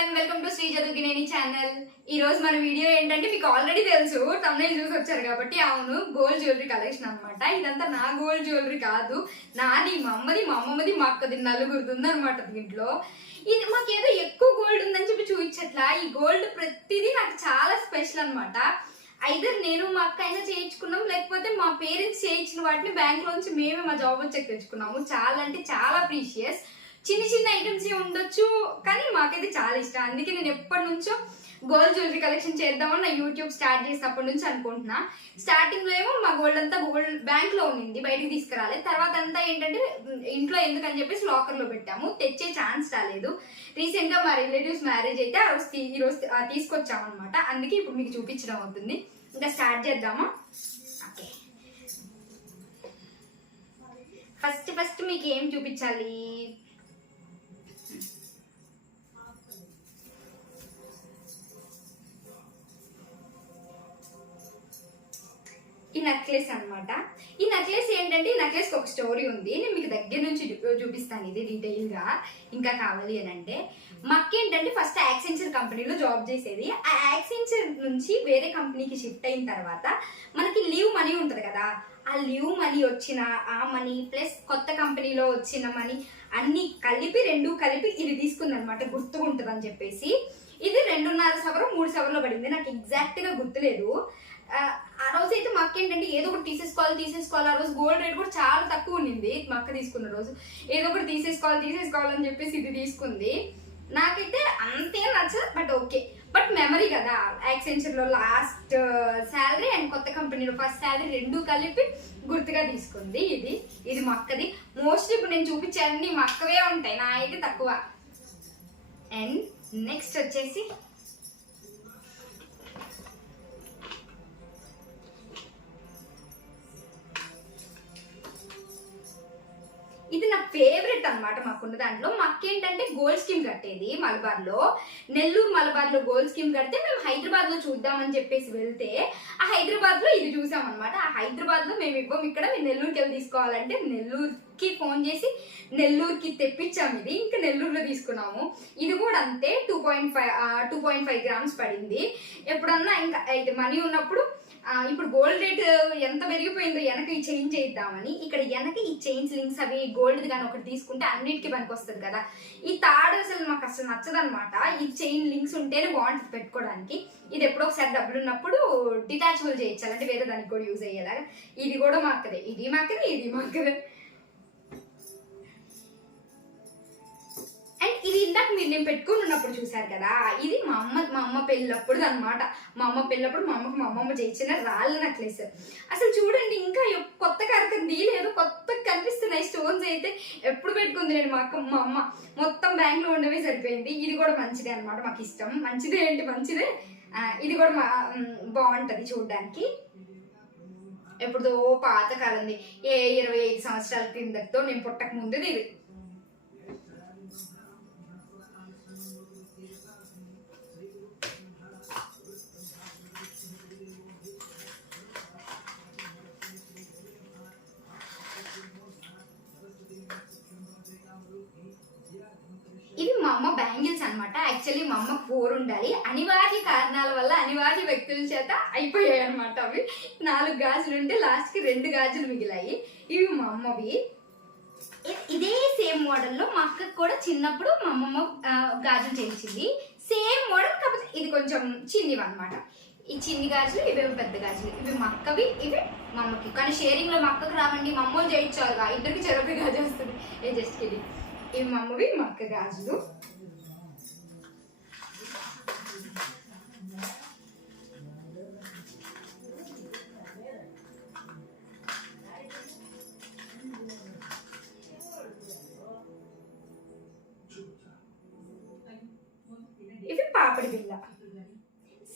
Everyone, welcome to Shri Chaduvukineni channel. ఈ రోజు మన వీడియో ఏంటంటే మీకు ఆల్రెడీ తెలుసు, తమిళ చూసి వచ్చారు కాబట్టి. అవును, గోల్డ్ జ్యువెలరీ కలెక్షన్ అనమాట. ఇదంతా నా గోల్డ్ జ్యువెలరీ కాదు, నాది, మా అమ్మది, మా అమ్మమ్మది, మా అక్కది, నలుగురిది ఉందనమాట దీంట్లో. ఇది మాకేదో ఎక్కువ గోల్డ్ ఉందని చెప్పి చూపించట్లా. ఈ గోల్డ్ ప్రతిదీ నాకు చాలా స్పెషల్ అనమాట. ఐదర్ నేను మా అక్క అయినా చేయించుకున్నాం, లేకపోతే మా పేరెంట్స్ చేయించిన వాటిని బ్యాంక్ లోంచి మేమే మా జాబ్ వచ్చాక తెచ్చుకున్నాము. చాలా అంటే చాలా ప్రీషియస్. చిన్న చిన్న ఐటమ్స్ ఉండొచ్చు, కానీ మాకైతే చాలా ఇష్టం. అందుకే నేను ఎప్పటి నుంచో గోల్డ్ జ్యువెలరీ కలెక్షన్ చేద్దామని నా యూట్యూబ్ స్టార్ట్ చేసినప్పటి నుంచి అనుకుంటున్నా. స్టార్టింగ్ లో ఏమో మా గోల్డ్ అంతా గోల్డ్ బ్యాంక్ లో ఉన్నింది, బయటికి తీసుకురాలేదు. తర్వాత అంతా ఏంటంటే ఇంట్లో ఎందుకని చెప్పేసి లాకర్ లో పెట్టాము, తెచ్చే ఛాన్స్ రాలేదు. రీసెంట్ గా మా రిలేటివ్స్ మ్యారేజ్ అయితే ఈ రోజు తీసుకొచ్చాము అనమాట. అందుకే ఇప్పుడు మీకు చూపించడం అవుతుంది. ఇంకా స్టార్ట్ చేద్దామా? ఓకే, ఫస్ట్ మీకు ఏం చూపించాలి? ఈ నెక్లెస్ అనమాట. ఈ నెక్లెస్ ఏంటంటే, ఈ నెక్లెస్ ఒక స్టోరీ ఉంది, నేను మీకు దగ్గర నుంచి చూపిస్తాను ఇది డీటెయిల్ గా. ఇంకా కావాలి అని అంటే, మాకు ఏంటంటే ఫస్ట్ యాక్సెంచర్ కంపెనీలో జాబ్ చేసేది. ఆ యాక్సెంచర్ నుంచి వేరే కంపెనీకి షిఫ్ట్ అయిన తర్వాత మనకి లీవ్ మనీ ఉంటుంది కదా, ఆ లీవ్ మనీ వచ్చిన ఆ మనీ ప్లస్ కొత్త కంపెనీలో వచ్చిన మనీ అన్ని కలిపి రెండు కలిపి ఇది తీసుకుందనమాట, గుర్తుకుంటుంది అని చెప్పేసి. ఇది 2.5 సవరం 3 సవర్లో పడింది, నాకు ఎగ్జాక్ట్ గా గుర్తులేదు. ఆ రోజు అయితే మా అక్క ఏంటంటే ఏదో ఒకటి తీసేసుకోవాలి. ఆ రోజు గోల్డ్ రేట్ కూడా చాలా తక్కువ ఉన్నింది. మా అక్క తీసుకున్న రోజు ఏదో ఒకటి తీసేసుకోవాలని చెప్పేసి ఇది తీసుకుంది. నాకైతే అంతే నచ్చదు, బట్ ఓకే. బట్ మెమరీ కదా, యాక్సెంచర్ లో లాస్ట్ శాలరీ అండ్ కొత్త కంపెనీలో ఫస్ట్ శాలరీ రెండు కలిపి గుర్తుగా తీసుకుంది. ఇది మా అక్కది. మోస్ట్లీ ఇప్పుడు నేను చూపించే అన్ని మా అక్కవే ఉంటాయి, నా అయితే తక్కువ. అండ్ నెక్స్ట్ వచ్చేసి ఇది నా ఫేవరెట్ అనమాట. మాకున్న దాంట్లో మా అక్క ఏంటంటే గోల్డ్ స్కీమ్ కట్టేది మలబార్ లో. మలబార్ లో గోల్డ్ స్కీమ్ కడితే మేము హైదరాబాద్ లో చూద్దామని చెప్పేసి వెళ్తే ఆ హైదరాబాద్ లో ఇది చూసాం అనమాట. ఆ హైదరాబాద్ లో మేము ఇవ్వం, ఇక్కడ మేము నెల్లూరుకి వెళ్ళి తీసుకోవాలంటే నెల్లూరుకి ఫోన్ చేసి నెల్లూరుకి తెప్పించాము. ఇది ఇంకా నెల్లూరులో తీసుకున్నాము. ఇది కూడా అంతే, 2.5 గ్రామ్స్ పడింది. ఎప్పుడన్నా ఇంకా ఇది మనీ ఉన్నప్పుడు, ఇప్పుడు గోల్డ్ రేట్ ఎంత పెరిగిపోయిందో వెనక ఈ చైన్ చేద్దామని, ఇక్కడ వెనక ఈ చైన్స్ లింక్స్ అవి గోల్డ్ కానీ ఒకటి తీసుకుంటే అన్నిటికీ పనికి వస్తుంది కదా. ఈ తాడు అసలు మాకు అసలు నచ్చదనమాట. ఈ చైన్ లింక్స్ ఉంటేనే బాగుంటుంది పెట్టుకోవడానికి. ఇది ఎప్పుడో ఒకసారి డబ్బులు ఉన్నప్పుడు డిటాచబుల్ చేయొచ్చు, అంటే వేరే దానికి కూడా యూజ్ అయ్యేలాగా. ఇది కూడా మాకదే, ఇది మాకదే. అండ్ ఇది ఇందాక మీరు నేను పెట్టుకుని ఉన్నప్పుడు చూసారు కదా, ఇది మా అమ్మ పెళ్ళప్పుడు అనమాట. మా అమ్మకు మా అమ్మమ్మ చేయించిన రాళ్ళ నెక్లెస్. అసలు చూడండి, ఇంకా కొత్త కరకంది లేదు, కొత్తగా కనిపిస్తున్నాయి స్టోన్స్ అయితే. ఎప్పుడు పెట్టుకుంది నేను మా అమ్మ మొత్తం బ్యాంక్ లో ఉండవే సరిపోయింది. ఇది కూడా మంచిదే అనమాట, మాకు ఇష్టం. మంచిదే. ఇది కూడా బాగుంటది చూడడానికి. ఎప్పుడుదో పాత కాలంది, 25 సంవత్సరాల క్రిందతో నేను పుట్టక ముందు ఇది. ఇవి మా అమ్మ బ్యాంగిల్స్ అనమాట. యాక్చువల్లీ మా అమ్మ 4 ఉండాలి, అనివార్య కారణాల వల్ల అనివార్య వ్యక్తుల చేత అయిపోయాయి అనమాట. అవి 4 గాజులు ఉంటే లాస్ట్ కి 2 గాజులు మిగిలాయి. ఇవి మా అమ్మవి. ఇదే సేమ్ మోడల్లో మా అక్కకు కూడా చిన్నప్పుడు మా అమ్మమ్మ గాజులు చేయించింది. సేమ్ మోడల్, కాకపోతే ఇది కొంచెం చిన్నవి అనమాట. ఈ చిన్ని గాజులు, ఇవేమో పెద్ద గాజులు. ఇవి మా అక్కవి, ఇవి మా అమ్మకి. కానీ షేరింగ్ లో మా అక్కకు రావండి, మా అమ్మలు చేయించాలిగా, ఇద్దరికి చెరొక గాజు వస్తుంది. జస్ట్ ఇది. ఇవి మా అమ్మవి, మా అక్క గాజులు. ఇవి పాపడి బిళ్ళ.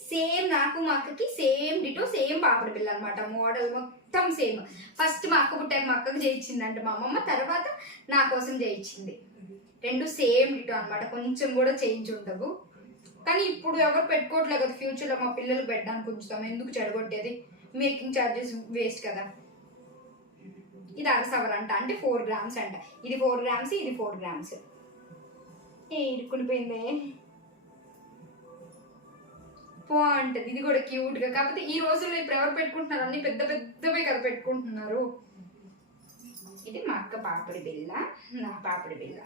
సేమ్ నాకు మా అక్కకి సేమ్ డిటో సేమ్ పాపడి బిళ్ళ అనమాట. మోడల్ మొత్తం సేమ్. ఫస్ట్ మా అక్క పుట్టాక మా అక్కకు చేయించిందంట మా అమ్మమ్మ, తర్వాత నా కోసం చేయించింది. 2 సేమ్ డిటో అనమాట, కొంచెం కూడా చేంజ్ ఉండవు. కానీ ఇప్పుడు ఎవరు పెట్టుకోవట్లేదు కదా, ఫ్యూచర్లో మా పిల్లలు పెట్టడానికి ఉంచుతాం, ఎందుకు చెడగొట్టేది, మేకింగ్ ఛార్జెస్ వేస్ట్ కదా. ఇది 1/2 సవర్ అంట, అంటే 4 గ్రామ్స్ అంట. ఇది 4 గ్రామ్స్, ఇది 4 గ్రామ్స్. ఇరుక్కునిపోయిందే. బాగుంటది. ఇది కూడా క్యూట్ గా. కాకపోతే ఈ రోజుల్లో ఇప్పుడు ఎవరు పెట్టుకుంటున్నారు, అన్ని పెద్ద పెద్దవే కదా పెట్టుకుంటున్నారు. ఇది మా అక్క పాపిడి బిళ్ళ, నా పాపిడి బిళ్ళ.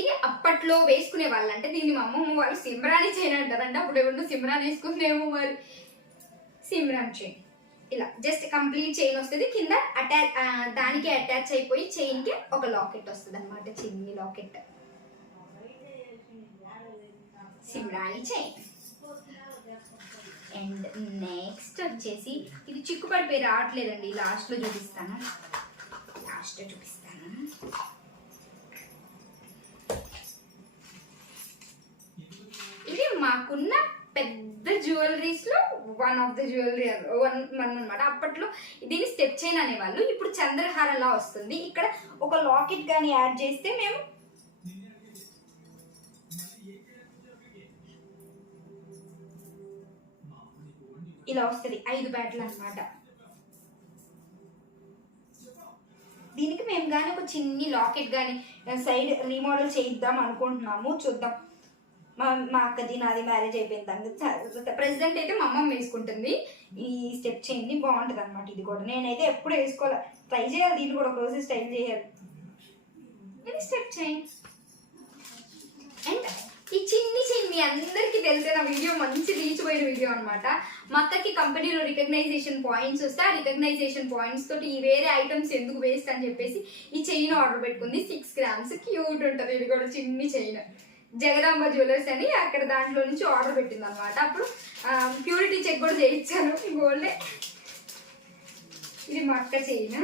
ఇది అప్పట్లో వేసుకునే వాళ్ళు, అంటే దీన్ని మా అమ్మమ్మ వాళ్ళు సిమ్రాని చైన్ అంటారంట. అప్పుడు ఎవరినో సిమ్రాన్ వేసుకుందేమో మరి. సిమ్రాన్ చైన్ ఇలా జస్ట్ కంప్లీట్ చైన్ వస్తుంది, కింద దానికి అటాచ్ అయిపోయి చైన్ కి ఒక లాకెట్ వస్తుంది అనమాట, చిన్ని లాకెట్. సిమ్రాని చైన్. అండ్ నెక్స్ట్ వచ్చేసి ఇది చిక్కు పడిపోయి రావట్లేదండి, లాస్ట్ లో చూపిస్తాను. ఇది మాకున్న పెద్ద జ్యువెలరీస్ లో one of the jewellery one అనమాట. అప్పట్లో దీన్ని స్టెప్ చైన్ అనేవాళ్ళు, ఇప్పుడు చంద్రహారలా వస్తుంది. ఇక్కడ ఒక లాకెట్ కానీ యాడ్ చేస్తే మేము ఇలా వస్తుంది, 5 బ్యాట్లు అనమాట. దీనికి మేము కానీ ఒక చిన్ని లాకెట్ కానీ సైడ్ రీమోడల్ చేయిద్దాం అనుకుంటున్నాము, చూద్దాం. మా అక్కది నాది మ్యారేజ్ అయిపోయింది. ప్రెసిడెంట్ అయితే మా అమ్మమ్మ వేసుకుంటుంది ఈ స్టెప్ చైన్ని, బాగుంటుంది అనమాట. ఇది కూడా నేనైతే ఎప్పుడు వేసుకోవాలి, ట్రై చేయాలి, దీన్ని కూడా ఒక రోజు స్టైల్ చేయాలి. ఇది స్టెప్ చైన్. అండ్ ఈ చిన్ని చైన్ మీ అందరికీ తెలిసే, నా వీడియో మంచి రీచ్ పోయిన వీడియో అనమాట. మా అక్కకి కంపెనీలో రికగ్నైజేషన్ పాయింట్స్ వస్తే ఆ రికగ్నైజేషన్ పాయింట్స్ తోటి ఈ వేరే ఐటమ్స్ ఎందుకు వేస్ట్ అని చెప్పేసి ఈ చైన్ ఆర్డర్ పెట్టుకుంది. 6 grams, క్యూట్ ఉంటుంది. ఇది కూడా చిన్ని చైన్, జగదాంబ జ్యువెలర్స్ అని అక్కడ దాంట్లో నుంచి ఆర్డర్ పెట్టింది అనమాట. అప్పుడు ప్యూరిటీ చెక్ కూడా చేయించాను. గోల్డే. ఇది మా అక్క చైన్.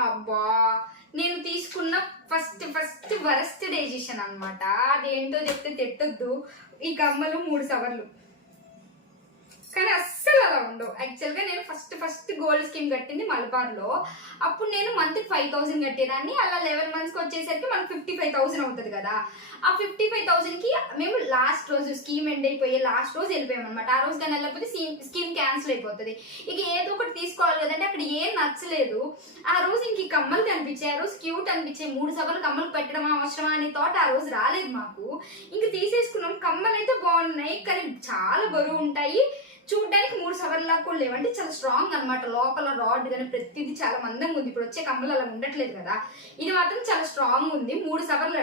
అబ్బా, నేను తీసుకున్న ఫస్ట్ వరస్ట్ డెసిషన్ అనమాట. అదేంటో చెప్తే తిట్టొద్దు. ఈ కమ్మలు 3 సవర్లు, కానీ అస్సలు అలా ఉండవు. యాక్చువల్గా నేను ఫస్ట్ గోల్డ్ స్కీమ్ కట్టింది మలబార్లో. అప్పుడు నేను మంత్కి 5,000 కట్టేదాన్ని. అలా 11 months వచ్చేసరికి మనకు 55,000 అవుతుంది కదా. ఆ 55,000కి మేము లాస్ట్ రోజు స్కీమ్ ఎండ్ అయిపోయే లాస్ట్ రోజు వెళ్ళిపోయాం అనమాట. ఆ రోజు కానీ వెళ్ళకపోతే స్కీమ్ క్యాన్సిల్ అయిపోతుంది. ఇక ఏదో ఒకటి తీసుకోవాలి కదంటే అక్కడ ఏం నచ్చలేదు. ఆ రోజు ఇంక కమ్మలు కనిపించాయి, ఆ రోజు క్యూట్ అనిపించాయి. 3 సవర్లు కమ్మలు పెట్టడం అవసరమా అనే థాట్ ఆ రోజు రాలేదు మాకు. ఇంక తీసేసుకున్నాం. కమ్మలు అయితే బాగున్నాయి, కానీ చాలా బరువు ఉంటాయి. చూడ్డానికి 3 సవర్లా కూడా లేవంటే చాలా స్ట్రాంగ్ అనమాట. లోపల రాడ్ కానీ ప్రతిదీ చాలా మందంగా ఉంది. ఇప్పుడు వచ్చే కమ్మలు అలా ఉండట్లేదు కదా, ఇది మాత్రం చాలా స్ట్రాంగ్ ఉంది. 3 సవర్లు.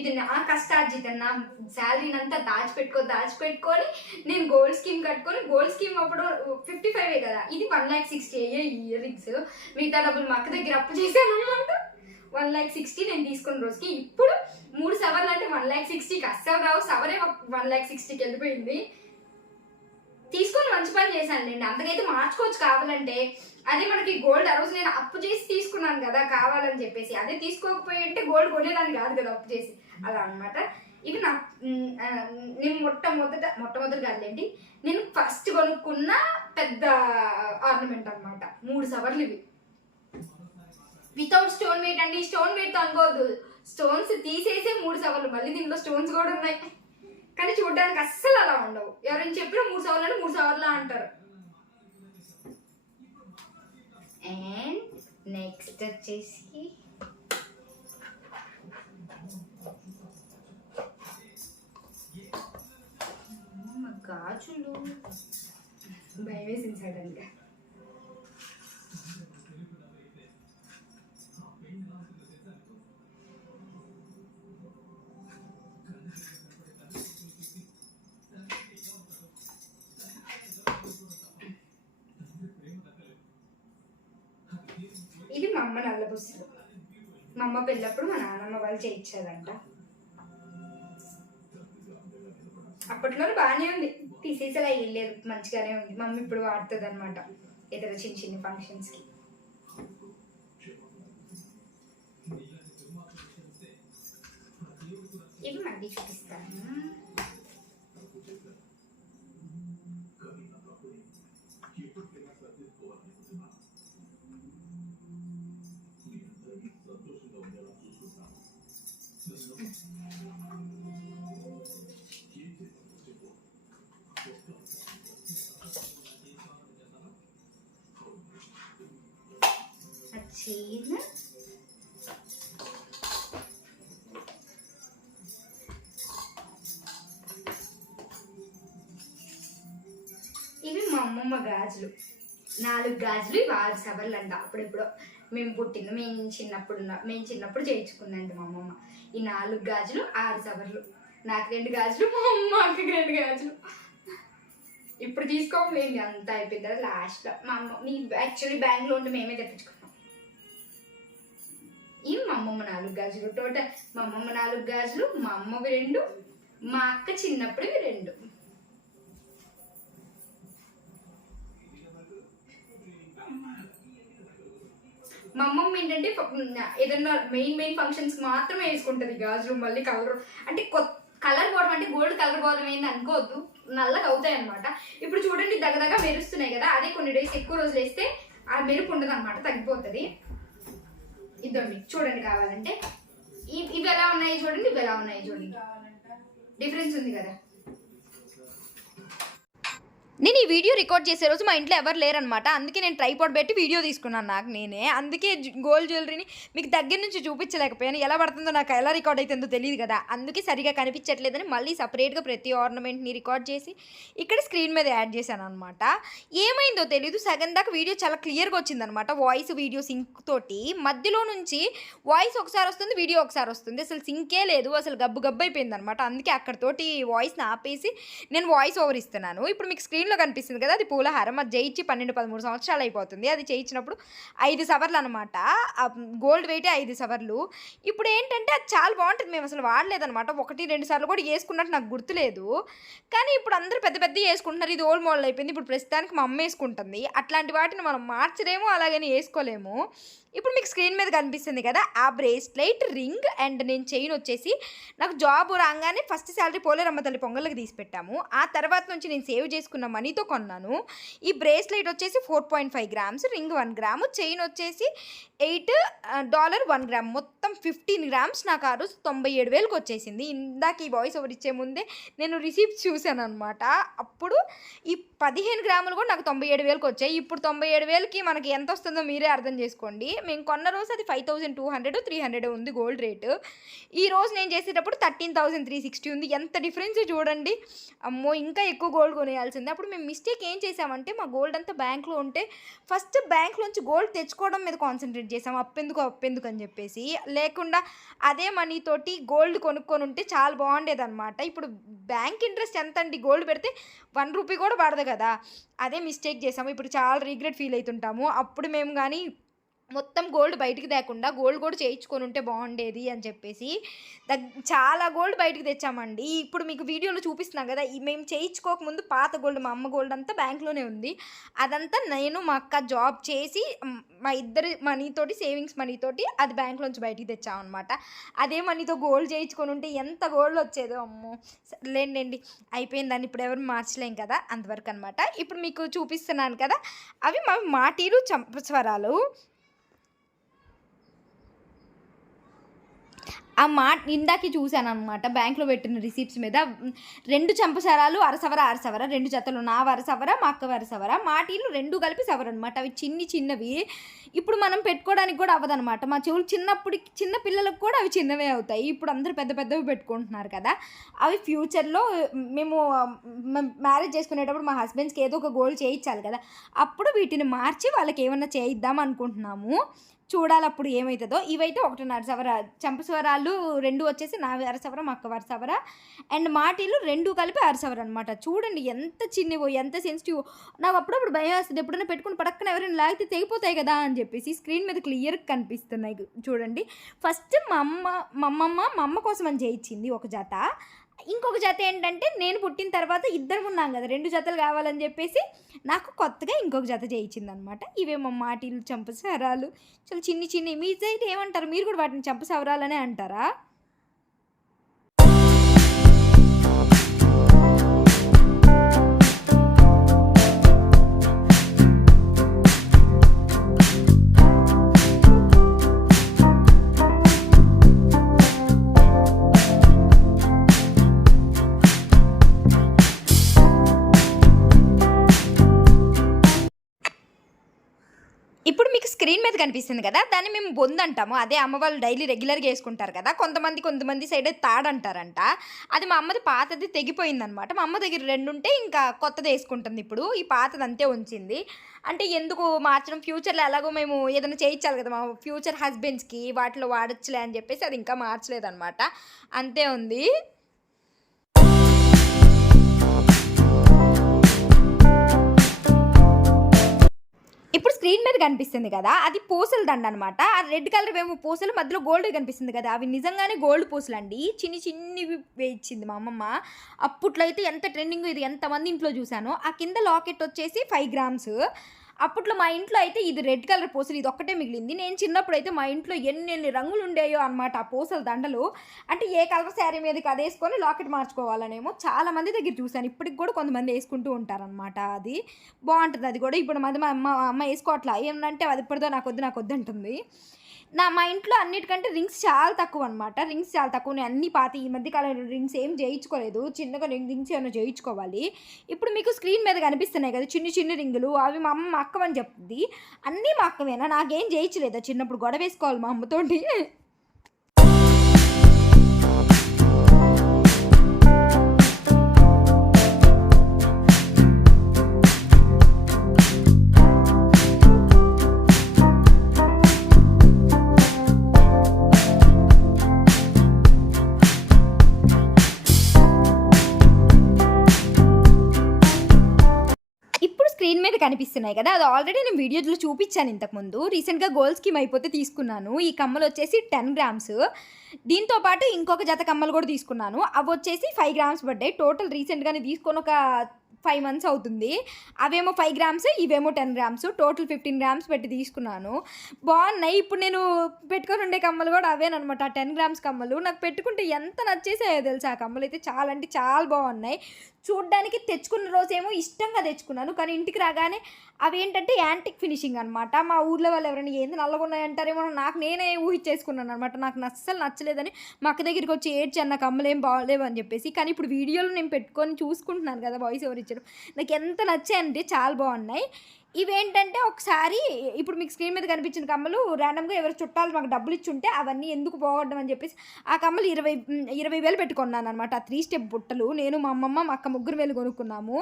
ఇది నా కష్టార్జితం, నా శాలరీని అంతా దాచిపెట్టుకొని నేను గోల్డ్ స్కీమ్ కట్టుకొని, గోల్డ్ స్కీమ్ అప్పుడు 55 కదా, ఇది 1,60,000 అయ్యాయి ఇయర్ రింగ్స్. మిగతా డబ్బులు మా అక్క దగ్గర అప్పు చేశాను అనమాట. 1,60,000 నేను తీసుకున్న రోజుకి. ఇప్పుడు 3 సవర్లు అంటే 1,60,000కి అస్సలు రావు. సవరే 1,60,000కి వెళ్ళిపోయింది. తీసుకొని మంచి పని చేశాను లేండి, అంతకైతే మార్చుకోవచ్చు కావాలంటే. అదే మనకి గోల్డ్ ఆ రోజు నేను అప్పు చేసి తీసుకున్నాను కదా కావాలని చెప్పేసి, అదే తీసుకోకపోయి అంటే గోల్డ్ కొనేదాన్ని కాదు కదా అప్పు చేసి, అలా అనమాట. ఇవి నేను మొట్టమొదటి కాదులేండి, నేను ఫస్ట్ కొనుక్కున్న పెద్ద ఆర్నమెంట్ అనమాట. 3 సవర్లు ఇవి, వితౌట్ స్టోన్ వెయిట్ అండి. స్టోన్ వెయిట్ అనుకోవద్దు, స్టోన్స్ తీసేసే 3 సవర్లు. మళ్ళీ దీంట్లో స్టోన్స్ కూడా ఉన్నాయి, కానీ చూడడానికి అస్సలు అలా ఉండవు. ఎవరైనా చెప్పినా 3 సవర్లు అంటే 3 సవర్లా అంటారు. అండ్ నెక్స్ట్ వచ్చేసి గాజులు. భయం వేసింది సడన్గా. ఇది మా అమ్మ నల్ల పుస్తకం. మా అమ్మ పెళ్ళప్పుడు మా నాన్నమ్మ వాళ్ళు చేయించారంట. అప్పట్లోనే బాగానే ఉంది, తీసేసేలా వెళ్ళలేదు, మంచిగానే ఉంది. మమ్మీ ఇప్పుడు వాడుతుంది అనమాట ఏదైనా చిన్న ఫంక్షన్స్కి. ఇవి మళ్ళీ చూపిస్తాను. చైన్, ఇవి మా అమ్మమ్మ గాజులు, 4 గాజులు. ఇవి 6 సవర్లు అంట. అప్పుడెప్పుడో మేము చిన్నప్పుడు చేయించుకుందంట మా అమ్మమ్మ. ఈ 4 గాజులు 6 సవర్లు. నాకు 2 గాజులు, మా అమ్మకి 2 గాజులు. ఇప్పుడు తీసుకోలేండి, అంతా అయిపోయింది కదా లాస్ట్లో. మా అమ్మ యాక్చువల్లీ బ్యాంక్లో ఉండి మేమే తెప్పించుకున్నాం. ఇవి మా అమ్మమ్మ 4 గాజులు. టోటల్ మా అమ్మమ్మ 4 గాజులు, మా అమ్మవి 2, మా అక్క చిన్నప్పుడువి 2. మా అమ్మమ్మ ఏంటంటే ఏదన్నా మెయిన్ ఫంక్షన్స్ మాత్రమే వేసుకుంటుంది గాజులు. మళ్ళీ కలర్ పోవడం అంటే గోల్డ్ కలర్ పోవడం ఏంది అనుకోవద్దు, నల్లగా అవుతాయి అనమాట. ఇప్పుడు చూడండి దగ్గర మెరుస్తున్నాయి కదా, అదే కొన్ని డేస్ ఎక్కువ రోజులు వేస్తే ఆ మెరుపు ఉండదు అనమాట, తగ్గిపోతుంది. ఇద్దండి చూడండి కావాలంటే. ఇవి ఎలా ఉన్నాయి చూడండి, ఇవి ఎలా ఉన్నాయి చూడండి, డిఫరెన్స్ ఉంది కదా. నేను ఈ వీడియో రికార్డ్ చేసే రోజు మా ఇంట్లో ఎవరు లేరనమాట, అందుకే నేను ట్రైపాడ్ పెట్టి వీడియో తీసుకున్నాను నాకు నేనే. అందుకే గోల్డ్ జ్యువెలరీని మీకు దగ్గర నుంచి చూపించలేకపోయాను, ఎలా పడుతుందో నాకు ఎలా రికార్డ్ అవుతుందో తెలియదు కదా, అందుకే సరిగా కనిపించట్లేదని మళ్ళీ సపరేట్గా ప్రతి ఆర్నమెంట్ని రికార్డ్ చేసి ఇక్కడ స్క్రీన్ మీద యాడ్ చేశాను అనమాట. ఏమైందో తెలీదు, సగం దాకా వీడియో చాలా క్లియర్గా వచ్చిందనమాట, వాయిస్ వీడియో సింక్ తోటి. మధ్యలో నుంచి వాయిస్ ఒకసారి వస్తుంది, వీడియో ఒకసారి వస్తుంది, అసలు సింకే లేదు, అసలు గబ్బు అయిపోయింది అనమాట. అందుకే అక్కడతోటి వాయిస్ని ఆపేసి నేను వాయిస్ ఓవర్ ఇస్తున్నాను. ఇప్పుడు మీకు స్క్రీన్లో కనిపిస్తుంది కదా, అది పూలహారం. అది చేయించి 12-13 సంవత్సరాలు అయిపోతుంది. అది చేయించినప్పుడు 5 సవర్లు అనమాట, గోల్డ్ వెయిటే 5 సవర్లు. ఇప్పుడు ఏంటంటే అది చాలా బాగుంటుంది, మేము అసలు వాడలేదనమాట. 1-2 సార్లు కూడా వేసుకున్నట్టు నాకు గుర్తులేదు. కానీ ఇప్పుడు అందరూ పెద్ద వేసుకుంటున్నారు, ఇది ఓల్డ్ మోడల్ అయిపోయింది. ఇప్పుడు ప్రస్తుతానికి మా అమ్మ వేసుకుంటుంది. అట్లాంటి వాటిని మనం మార్చలేము, అలాగని వేసుకోలేము. ఇప్పుడు మీకు స్క్రీన్ మీద కనిపిస్తుంది కదా, ఆ బ్రేస్లెట్, రింగ్ అండ్ నేను చైన్ వచ్చేసి నాకు జాబ్ రాగానే ఫస్ట్ శాలరీ పోలేరమ్మ తల్లి పొంగల్కి తీసి పెట్టాము. ఆ తర్వాత నుంచి నేను సేవ్ చేసుకున్న మనీతో కొన్నాను. ఈ బ్రేస్లెట్ వచ్చేసి 4.5 గ్రామ్స్, రింగ్ 1 గ్రాము, చైన్ వచ్చేసి $8 1 గ్రామ్, మొత్తం 15 గ్రామ్స్ నాకు ఆ రోజు 97,000కి వచ్చేసింది. ఇందాక ఈ వాయిస్ ఓవర్ ఇచ్చే ముందే నేను రిసీప్ట్స్ చూశాను అనమాట. అప్పుడు ఈ 15 గ్రాములు కూడా నాకు 97,000కి వచ్చాయి. ఇప్పుడు 97,000కి మనకి ఎంత వస్తుందో మీరే అర్థం చేసుకోండి. మేము కొన్న రోజు అది 5,200-300 ఉంది గోల్డ్ రేటు. ఈ రోజు నేను చేసేటప్పుడు 13,360 ఉంది. ఎంత డిఫరెన్స్ చూడండి. అమ్మో, ఇంకా ఎక్కువ గోల్డ్ కొనేయాల్సిందే. అప్పుడు మేము మిస్టేక్ ఏం చేసామంటే, మా గోల్డ్ అంతా బ్యాంక్లో ఉంటే ఫస్ట్ బ్యాంక్లోంచి గోల్డ్ తెచ్చుకోవడం మీద కాన్సన్ట్రేట్ చేసాం, అప్పెందుకు అని చెప్పేసి. లేకుండా అదే మనీతోటి గోల్డ్ కొనుక్కొని ఉంటే చాలా బాగుండేదన్నమాట. ఇప్పుడు బ్యాంక్ ఇంట్రెస్ట్ ఎంత అండి, గోల్డ్ పెడితే 1 రూపీ కూడా పడదు కదా, అదే మిస్టేక్ చేసాము. ఇప్పుడు చాలా రిగ్రెట్ ఫీల్ అవుతుంటాము. అప్పుడు మేము కానీ మొత్తం గోల్డ్ బయటికి తేకుండా గోల్డ్ కూడా చేయించుకొని ఉంటే బాగుండేది అని చెప్పేసి చాలా గోల్డ్ బయటికి తెచ్చామండి. ఇప్పుడు మీకు వీడియోలో చూపిస్తున్నాం కదా, మేము చేయించుకోకముందు పాత గోల్డ్, మా అమ్మ గోల్డ్ అంతా బ్యాంక్లోనే ఉంది. అదంతా నేను మా అక్క జాబ్ చేసి మా ఇద్దరి మనీతోటి, సేవింగ్స్ మనీతోటి అది బ్యాంక్లోంచి బయటికి తెచ్చామన్నమాట. అదే మనీతో గోల్డ్ చేయించుకొని ఉంటే ఎంత గోల్డ్ వచ్చేదో. అమ్మో లేండి, అయిపోయిందని ఇప్పుడు ఎవరు మార్చలేం కదా, అంతవరకు అనమాట. ఇప్పుడు మీకు చూపిస్తున్నాను కదా, అవి మా మాటీలు చంపస్వరాలు. ఆ ఇందాకే చూశాను అనమాట, బ్యాంక్లో పెట్టిన రిసీప్ట్స్ మీద 2 చంపసరాలు అరసవర 2 జతలు, నా వరసవర మా అక్క వరసవర, మాటీలు 2 కలిపి సవర అనమాట. అవి చిన్నవి, ఇప్పుడు మనం పెట్టుకోవడానికి కూడా అవ్వదనమాట. మా చెవులు చిన్న పిల్లలకు కూడా అవి చిన్నవే అవుతాయి. ఇప్పుడు అందరూ పెద్దవి పెట్టుకుంటున్నారు కదా. అవి ఫ్యూచర్లో మేము మ్యారేజ్ చేసుకునేటప్పుడు మా హస్బెండ్స్కి ఏదో ఒక గోల్డ్ చేయించాలి కదా, అప్పుడు వీటిని మార్చి వాళ్ళకి ఏమన్నా చేయిద్దాం అనుకుంటున్నాము. చూడాలి అప్పుడు ఏమవుతుందో. ఇవైతే 1.5 సవర చంపస్వరాలు, 2 వచ్చేసి నా అరసవర మా అక్క వరసవర, అండ్ మాటీలు 2 కలిపి అరసవర అనమాట. చూడండి ఎంత చిన్నవో, ఎంత సెన్సిటివ్. నాకు అప్పుడప్పుడు భయం వేస్తుంది, ఎప్పుడైనా పెట్టుకుని పడక్కన ఎవరైనా లాగితే తెగిపోతాయి కదా అని చెప్పేసి. స్క్రీన్ మీద క్లియర్గా కనిపిస్తున్నాయి చూడండి. ఫస్ట్ మా అమ్మ కోసం అని చేయించింది ఒక జత. ఇంకొక జత ఏంటంటే, నేను పుట్టిన తర్వాత ఇద్దరు ఉన్నాం కదా, 2 జతలు కావాలని చెప్పేసి నాకు కొత్తగా ఇంకొక జత చేయించింది అనమాట. ఇవే మా మాటీలు చంపసవరాలు, చాలా చిన్ని. మీ సైడ్ ఏమంటారు? మీరు కూడా వాటిని చంపసవరాలనే అంటారా? స్క్రీన్ మీద కనిపిస్తుంది కదా, దాన్ని మేము బొందు అంటాము. అదే అమ్మ వాళ్ళు డైలీ రెగ్యులర్గా వేసుకుంటారు కదా. కొంతమంది సైడ్ తాడు అంటారంట. అది మా అమ్మది పాతది తెగిపోయిందనమాట. మా అమ్మ దగ్గర 2 ఉంటే ఇంకా కొత్తది వేసుకుంటుంది. ఇప్పుడు ఈ పాతది అంతే ఉంచింది. అంటే ఎందుకు మార్చడం, ఫ్యూచర్లో ఎలాగో మేము ఏదైనా చేయించాలి కదా మా ఫ్యూచర్ హస్బెండ్స్కి, వాటిలో వాడచ్చులే అని చెప్పేసి అది ఇంకా మార్చలేదనమాట. అంతే ఉంది. ఇప్పుడు స్క్రీన్ మీద కనిపిస్తుంది కదా, అది పూసల దండ అనమాట. ఆ రెడ్ కలర్ ఏమో పూసలు, మధ్యలో గోల్డ్ కనిపిస్తుంది కదా, అవి నిజంగానే గోల్డ్ పూసలు అండి. చిన్నివి వేయించింది మా అమ్మమ్మ. అప్పట్లో అయితే ఎంత ట్రెండింగ్, ఇది ఎంతమంది ఇంట్లో చూశాను. ఆ కింద లాకెట్ వచ్చేసి 5 గ్రామ్స్. అప్పట్లో మా ఇంట్లో అయితే ఇది రెడ్ కలర్ పూసలు ఇది ఒక్కటే మిగిలింది. నేను చిన్నప్పుడు అయితే మా ఇంట్లో ఎన్ని రంగులు ఉండేయో అనమాట ఆ పూసల దండలు. అంటే ఏ కలర్ శారీ మీదకి అది వేసుకొని లాకెట్ మార్చుకోవాలనేమో చాలా మంది దగ్గర చూశాను. ఇప్పటికి కూడా కొంతమంది వేసుకుంటూ ఉంటారనమాట. అది బాగుంటుంది. అది కూడా ఇప్పుడు మా అమ్మ వేసుకోవట్లా. ఏమంటే అది ఇప్పటిదో నాకు వద్దు అంటుంది. మా ఇంట్లో అన్నిటికంటే రింగ్స్ చాలా తక్కువ అనమాట. రింగ్స్ చాలా తక్కువ. నేను అన్ని ఈ మధ్య కాలంలో రింగ్స్ ఏం చేయించుకోలేదు. చిన్నగా రింగ్స్ ఏమైనా చేయించుకోవాలి. ఇప్పుడు మీకు స్క్రీన్ మీద కనిపిస్తున్నాయి కదా చిన్న రింగులు, అవి మా అమ్మ అక్కవని చెప్తుంది. అన్నీ మా అక్కవేనా, నాకేం చేయించలేదా చిన్నప్పుడు, గొడవ వేసుకోవాలి మా అమ్మతోటి. స్క్రీన్ మీద కనిపిస్తున్నాయి కదా, అది ఆల్రెడీ నేను వీడియోలో చూపించాను ఇంతకుముందు. రీసెంట్గా గోల్డ్ స్కీమ్ అయిపోతే తీసుకున్నాను. ఈ కమ్మలు వచ్చేసి 10 గ్రామ్స్. దీంతో పాటు ఇంకొక జత కమ్మలు కూడా తీసుకున్నాను. అవి వచ్చేసి 5 గ్రామ్స్ పడ్డాయి. టోటల్ రీసెంట్గానే తీసుకొని ఒక 5 months అవుతుంది. అవేమో 5 గ్రామ్స్, ఇవేమో 10 గ్రామ్స్. టోటల్ 15 గ్రామ్స్ పెట్టి తీసుకున్నాను. బాగున్నాయి. ఇప్పుడు నేను పెట్టుకొని ఉండే కమ్మలు కూడా అవేనమాట, 10 గ్రామ్స్ కమ్మలు. నాకు పెట్టుకుంటే ఎంత నచ్చేసాయో తెలుసా ఆ కమ్మలు అయితే. చాలా అంటే చాలా బాగున్నాయి. చూడ్డానికి తెచ్చుకున్న రోజేమో ఇష్టంగా తెచ్చుకున్నాను, కానీ ఇంటికి రాగానే అవి ఏంటంటే యాంటిక్ ఫినిషింగ్ అనమాట. మా ఊర్లో వాళ్ళు ఎవరైనా ఏంది నల్లగొన్నాయి అంటారేమో, నేనే ఊహించేసుకున్నాను అనమాట. నాకు అస్సలు నచ్చలేదని మా అక్క దగ్గరికి వచ్చి ఏడ్చాను, నాకు కమ్మలు ఏం బాగలేవు అని చెప్పేసి. కానీ ఇప్పుడు వీడియోలో నేను పెట్టుకొని చూసుకుంటున్నాను కదా వాయిస్ ఓవర్ ఇచ్చడం, నాకు ఎంత నచ్చాయంటే చాలా బాగున్నాయి. ఇవేంటంటే ఒకసారి ఇప్పుడు మీకు స్క్రీన్ మీద కనిపించిన కమ్మలు ర్యాండమ్గా ఎవరు చుట్టాలు మాకు డబ్బులు ఇచ్చుంటే అవన్నీ ఎందుకు పోగొట్టడం అని చెప్పేసి ఆ కమ్మలు 20,000 పెట్టుకున్నాను అనమాట. ఆ 3 స్టెప్ బుట్టలు నేను మా అమ్మమ్మ మా అక్క 3 కొనుక్కున్నాము.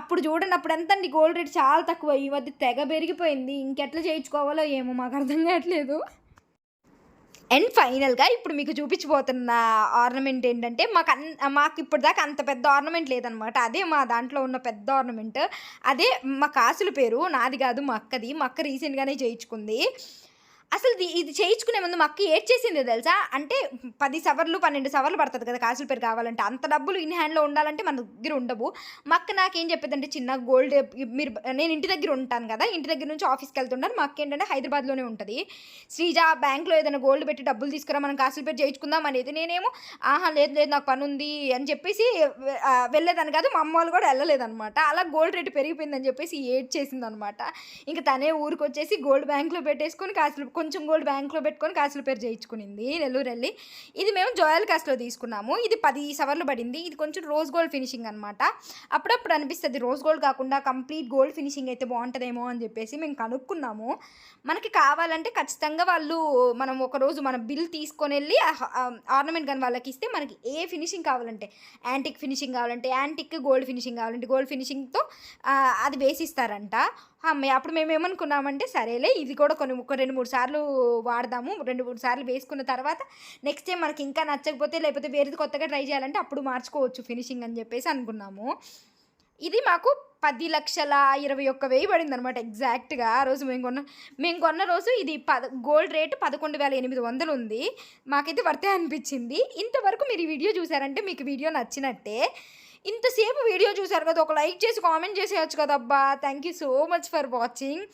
అప్పుడు చూడండి, అప్పుడు ఎంత అండి గోల్డ్ రేట్ చాలా తక్కువ. ఈ మధ్య తెగ పెరిగిపోయింది. ఇంకెట్లా చేయించుకోవాలో ఏమో మాకు అర్థం కావట్లేదు. అండ్ ఫైనల్గా ఇప్పుడు మీకు చూపించబోతున్న ఆర్నమెంట్ ఏంటంటే, మాకు ఇప్పటిదాకా అంత పెద్ద ఆర్నమెంట్ లేదనమాట. అదే మా దాంట్లో ఉన్న పెద్ద ఆర్నమెంట్. అదే మా కాసుల పేరు, నాది కాదు మా అక్కది. మా అక్క రీసెంట్గానే చేయించుకుంది. అసలు ఇది చేయించుకునే ముందు మా అక్క చేసింది తెలుసా, అంటే 10 సవర్లు 12 సవర్లు పడుతుంది కదా కాసుల పేరు కావాలంటే. అంత డబ్బులు ఇన్ హ్యాండ్లో ఉండాలంటే మన దగ్గర ఉండవు. మా అక్క నాకేం చెప్పేదంటే, చిన్న గోల్డ్ నేను ఇంటి దగ్గర ఉంటాను కదా, ఇంటి దగ్గర నుంచి ఆఫీస్కి వెళ్తుంటాను. మా అక్క ఏంటంటే హైదరాబాద్లోనే ఉంటుంది. శ్రీజ బ్యాంక్లో ఏదైనా గోల్డ్ పెట్టి డబ్బులు తీసుకురా, మనం కాసుల పేరు చేయించుకుందాం అనేది. నేనేమో లేదు నాకు పని ఉంది అని చెప్పేసి వెళ్ళేదాన్ని కాదు. మా అమ్మ వాళ్ళు కూడా వెళ్ళలేదనమాట. అలా గోల్డ్ రేటు పెరిగిపోయిందని చెప్పేసి చేసింది అనమాట. ఇంకా తనే ఊరికి వచ్చేసి గోల్డ్ బ్యాంక్లో పెట్టేసుకొని కొంచెం గోల్డ్ బ్యాంక్లో పెట్టుకొని కాసుల పేరు చేయించుకునింది నెల్లూరు వెళ్ళి. ఇది మేము జోయల్ కాస్ట్లో తీసుకున్నాము. ఇది 10 సవర్లు పడింది. ఇది కొంచెం రోజ్ గోల్డ్ ఫినిషింగ్ అనమాట. అప్పుడప్పుడు అనిపిస్తుంది రోజ్ గోల్డ్ కాకుండా కంప్లీట్ గోల్డ్ ఫినిషింగ్ అయితే బాగుంటుందేమో అని చెప్పేసి మేము కనుక్కున్నాము. మనకి కావాలంటే ఖచ్చితంగా మనం ఒకరోజు మన బిల్ తీసుకొని వెళ్ళి ఆర్నమెంట్ కానీ వాళ్ళకి ఇస్తే మనకి ఏ ఫినిషింగ్ కావాలంటే, యాంటిక్ ఫినిషింగ్ కావాలంటే యాంటిక్, గోల్డ్ ఫినిషింగ్ కావాలంటే గోల్డ్ ఫినిషింగ్తో అది వేసిస్తారంట. అప్పుడు మేము ఏమనుకున్నామంటే, సరేలే ఇది కూడా ఒక 2-3 సార్లు వాడదాము. 2-3 సార్లు వేసుకున్న తర్వాత నెక్స్ట్ టైం మనకి ఇంకా నచ్చకపోతే, లేకపోతే వేరేది కొత్తగా ట్రై చేయాలంటే అప్పుడు మార్చుకోవచ్చు ఫినిషింగ్ అని చెప్పేసి అనుకున్నాము. ఇది మాకు 10,21,000 పడింది అనమాట ఎగ్జాక్ట్గా. ఆ రోజు మేము కొన్న రోజు ఇది గోల్డ్ రేటు 11,800 ఉంది. మాకైతే వర్తే అనిపించింది. ఇంతవరకు మీరు ఈ వీడియో చూసారంటే మీకు వీడియో నచ్చినట్టే. ఇంతసేపు వీడియో చూసారు కదా, ఒక లైక్ చేసి కామెంట్ చేసేయచ్చు కదా. అబ్బా, thank you so much for watching.